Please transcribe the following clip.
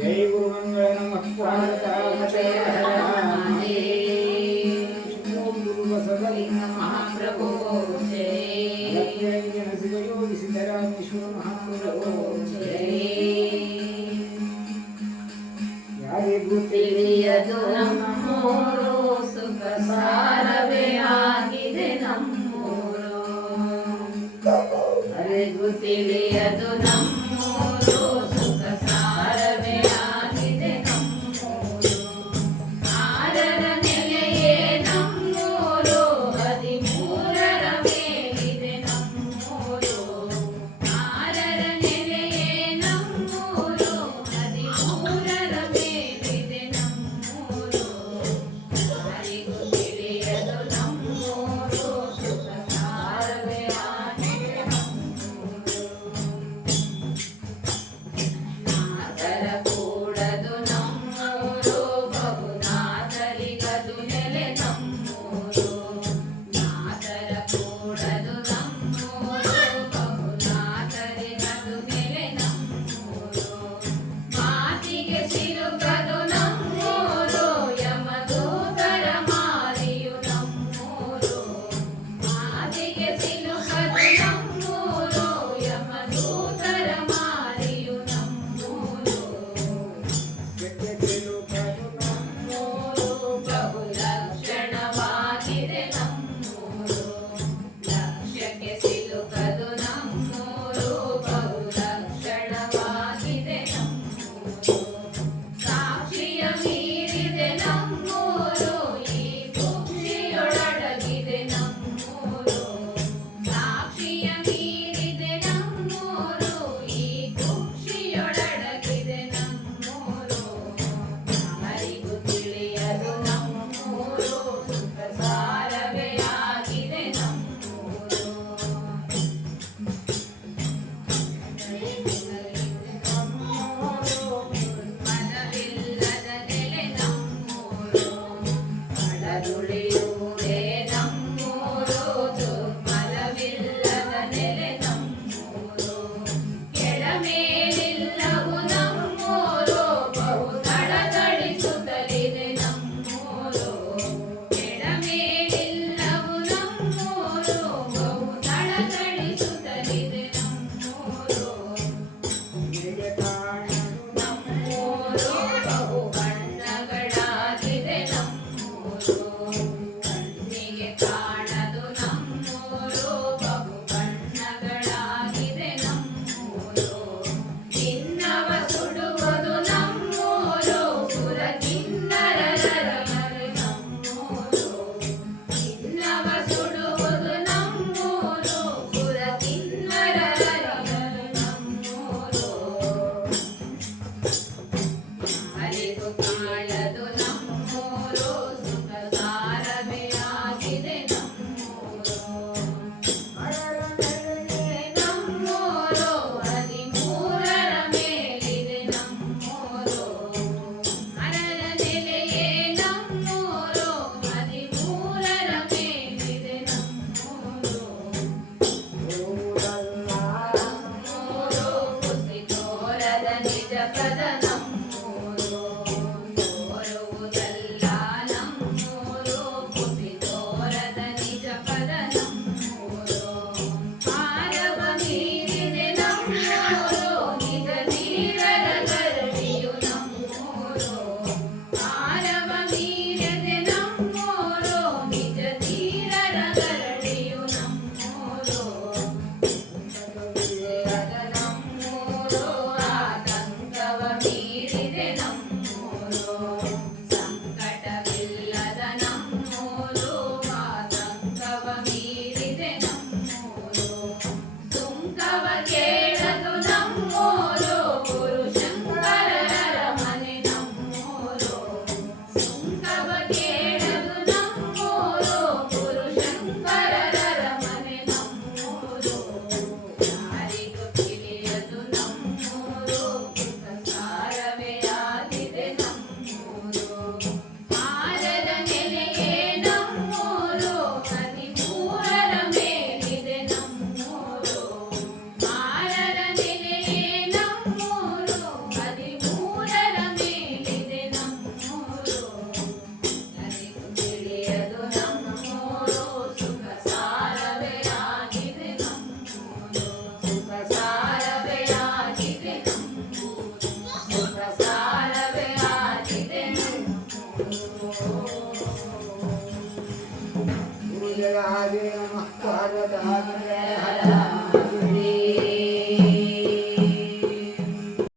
जय गुरुमंगल नमः पार्वती गुरु बसवलिंग महाप्रभु जय योगी सिद्धरामेश्वर महाप्रभु जय ತಿಳಿಯದು ನಮ್ಮೂರು ಸುಖ ಸಾರವೇ ಆಗಿದೆ ನಮ್ಮೂರು ಅರೆಗೂ ತಿಳಿಯದು ನಮ್ಮೂರು ಸುಖ ಸಾರವೇ ಆಗಿದೆ ನಮ್ಮೂರು ಆರರ ನೆಲೆಯೇ ನಮ್ಮೂರು 13ರ ಮೇಲಿದೆ ನಮ್ಮೂರು ಆರರ ನೆಲೆಯೇ ನಮ್ಮೂರು 13ರ ಮೇಲಿದೆ ನಮ್ಮೂರು ಯಾರಿಗೂ ತಿಳಿಯದು ನಮ್ಮೂರು ಸುಖ ಸಾರವೇ ಆಗಿದೆ ನಮ್ಮೂರು ನಾದರ ಕೂಡದು ನಮ್ಮೂರು ಬಹುನಾದರಿಗದು ನೆಲೆ ನಮ್ಮೂರು ನಾದರ ಕೂಡದು ನಮ್ಮೂರು ಬಹುನಾದರಿಗದು ನೆಲೆ ನಮ್ಮೂರು ಮಾತಿಗೆ ಸಿಲುಕದು ನಮ್ಮೂರು ಯಮದೂತರ ಮಾರಿಯು ನಮ್ಮೂರು ಮಾತಿಗೆ ಸಿಲುಕದು ನಮ್ಮೂರು ಯಮದೂತರ ಮಾರಿಯು ನಮ್ಮೂರು ನಮ್ಮೂರು ಬಹು ಲಕ್ಷಣವಾಗಿದೆ ನಮ್ಮೂರು ಲಕ್ಷ್ಯಕ್ಕೆ ಸಿಲುಕದು ನಮ್ಮೂರು ಬಹು ಲಕ್ಷಣವಾಗಿದೆ ನಮ್ಮೂರು ಸಾಕ್ಷಿಯ ಮೀರಿದೆ ನಮ್ಮೂರು ಈ ಕುಕ್ಷಿಯೊಳಗಿದೆ ನಮ್ಮೂರು ಸಾಕ್ಷಿಯ ಮೀರಿದೆ ನಮ್ಮೂರು ಈ ಕುಕ್ಷಿಯೊಳಗಿದೆ ನಮ್ಮೂರು ಯಾರಿಗೂ ತಿಳಿಯದು ನಮ್ಮೂರು ಸುಖ ಸಾರವೇ ಆಗಿದೆ ನಮ್ಮೂರು ಮನವಿಲ್ಲದ ನೆಲೆ ನಮ್ಮೂರು ಕಳದುಳಿಯುವುದೇ ನಮ್ಮೂರು ದುರ್ಮಲವಿಲ್ಲದ ನೆಲೆ ನಮ್ಮೂರು ಕೆಳಮೇಲಿಲ್ಲವು ನಮ್ಮೂರು ಬಹು ತಡತಡಿಸುತ್ತಲಿದೆ ನಮ್ಮೂರು ಕೆಳಮೇಲಿಲ್ಲವು ನಮ್ಮೂರು ಬಹು ತಡತಡಿಸುತ್ತಲಿದೆ ನಮ್ಮೂರು ನಮ್ಮೂರು ಬಹು ಬಣ್ಣಗಳಾಗಿದೆ ನಮ್ಮೂರು ಕಣ್ಣಿಗೆ ಕಾಣದು ನಮ್ಮೂರು ಬಹು ಬಣ್ಣಗಳಾಗಿದೆ ನಮ್ಮೂರು ಚಿನ್ನವ ಸುಡುವುದು ನಮ್ಮೂರು ಸುರ ಕಿನ್ನರರಮರು ನಮ್ಮೂರು ಚಿನ್ನವ ಸುಡುವುದು ನಮ್ಮೂರು ಸುರ ಕಿನ್ನರರಮರು ನಮ್ಮೂರು ಯಾರಿಗೂ ಕಾಣದು ನಮ್ಮೂರು ಸುಖ ಸಾರವೇ ಆಗಿದೆ ನಮ್ಮೂರು ನಮ್ಮೂರು 13ರ ಮೇಲಿದೆ ನಮ್ಮೂರು ಅರಳ ನೆಲೆಯೇ ನಮ್ಮೂರು 13ರ ಮೇಲಿದೆ ನಮ್ಮೂರು ನಮ್ಮೂರು ಕುಸಿತೋರದ ನಿಜ ಪದ ನಮ್ಮೂರು ತೋರುವುದಲ್ಲ ನಮ್ಮೂರು ಕುಸಿತೋರದ ನಿಜ ಪದ ನಮ್ಮೂರು ಆರವ ಮೀರಿದೆ ನಮ್ಮೂರು ನಿಜ ಧೀರರ ಗರಡಿಯು ನಮ್ಮೂರು ಆರವ ಮೀರಿದೆ ನಮ್ಮೂರು ನಿಜ ಧೀರರ ಗರಡಿಯು ನಮ್ಮೂರು ನಮ್ಮೂರು ಆತಂಕವ ಮೀರಿದೆ जयाय नमः पार्वताय हर